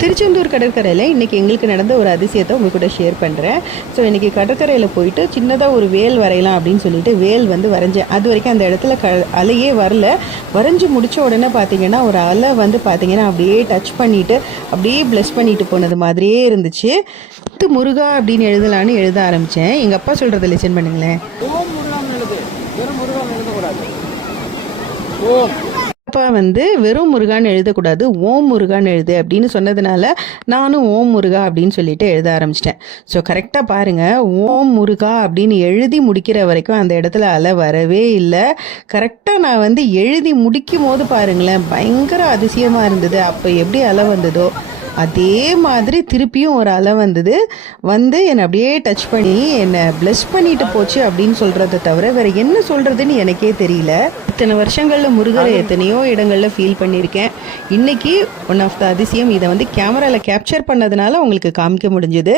திருச்செந்தூர் கடற்கரையில் இன்றைக்கி எங்களுக்கு நடந்த ஒரு அதிசயத்தை உங்கள் கூட ஷேர் பண்ணுறேன். ஸோ இன்றைக்கி கடற்கரையில் போயிட்டு சின்னதாக ஒரு வேல் வரையலாம் அப்படின்னு சொல்லிட்டு வேல் வந்து வரைஞ்சேன். அது வரைக்கும் அந்த இடத்துல அலையே வரல. வரைஞ்சி முடித்த உடனே பார்த்தீங்கன்னா ஒரு அலை வந்து பார்த்தீங்கன்னா அப்படியே டச் பண்ணிவிட்டு அப்படியே ப்ளஸ் பண்ணிட்டு போனது மாதிரியே இருந்துச்சு. முருகா அப்படின்னு எழுதலான்னு எழுத ஆரம்பித்தேன். எங்கள் அப்பா சொல்கிறத லிசன் பண்ணுங்களேன். ஓம் முருகான்னு எழுது, வெறும் முருகான்னு எழுதக்கூடாது. அப்பா வந்து வெறும் முருகான்னு எழுதக்கூடாது, ஓம் முருகான்னு எழுது அப்படின்னு சொன்னதுனால நானும் ஓம் முருகா அப்படின்னு சொல்லிட்டு எழுத ஆரம்பிச்சிட்டேன். ஸோ கரெக்டாக பாருங்கள், ஓம் முருகா அப்படின்னு எழுதி முடிக்கிற வரைக்கும் அந்த இடத்துல அலை வரவே இல்லை. கரெக்டாக நான் வந்து எழுதி முடிக்கும் போது பாருங்களேன், பயங்கர அதிசயமாக இருந்தது. அப்போ எப்படி அலை வந்ததோ அதே மாதிரி திருப்பியும் ஒரு அலை வந்தது. வந்து என்னை அப்படியே டச் பண்ணி என்னை ப்ளஸ் பண்ணிட்டு போச்சு அப்படின்னு சொல்கிறத தவிர வேறு என்ன சொல்கிறதுன்னு எனக்கே தெரியல. இத்தனை வருஷங்களில் முருகரை எத்தனையோ இடங்களில் ஃபீல் பண்ணியிருக்கேன். இன்றைக்கி ஒன் ஆஃப் த அதிசயம், இதை வந்து கேமராவில் கேப்சர் பண்ணதுனால உங்களுக்கு காமிக்க முடிஞ்சுது.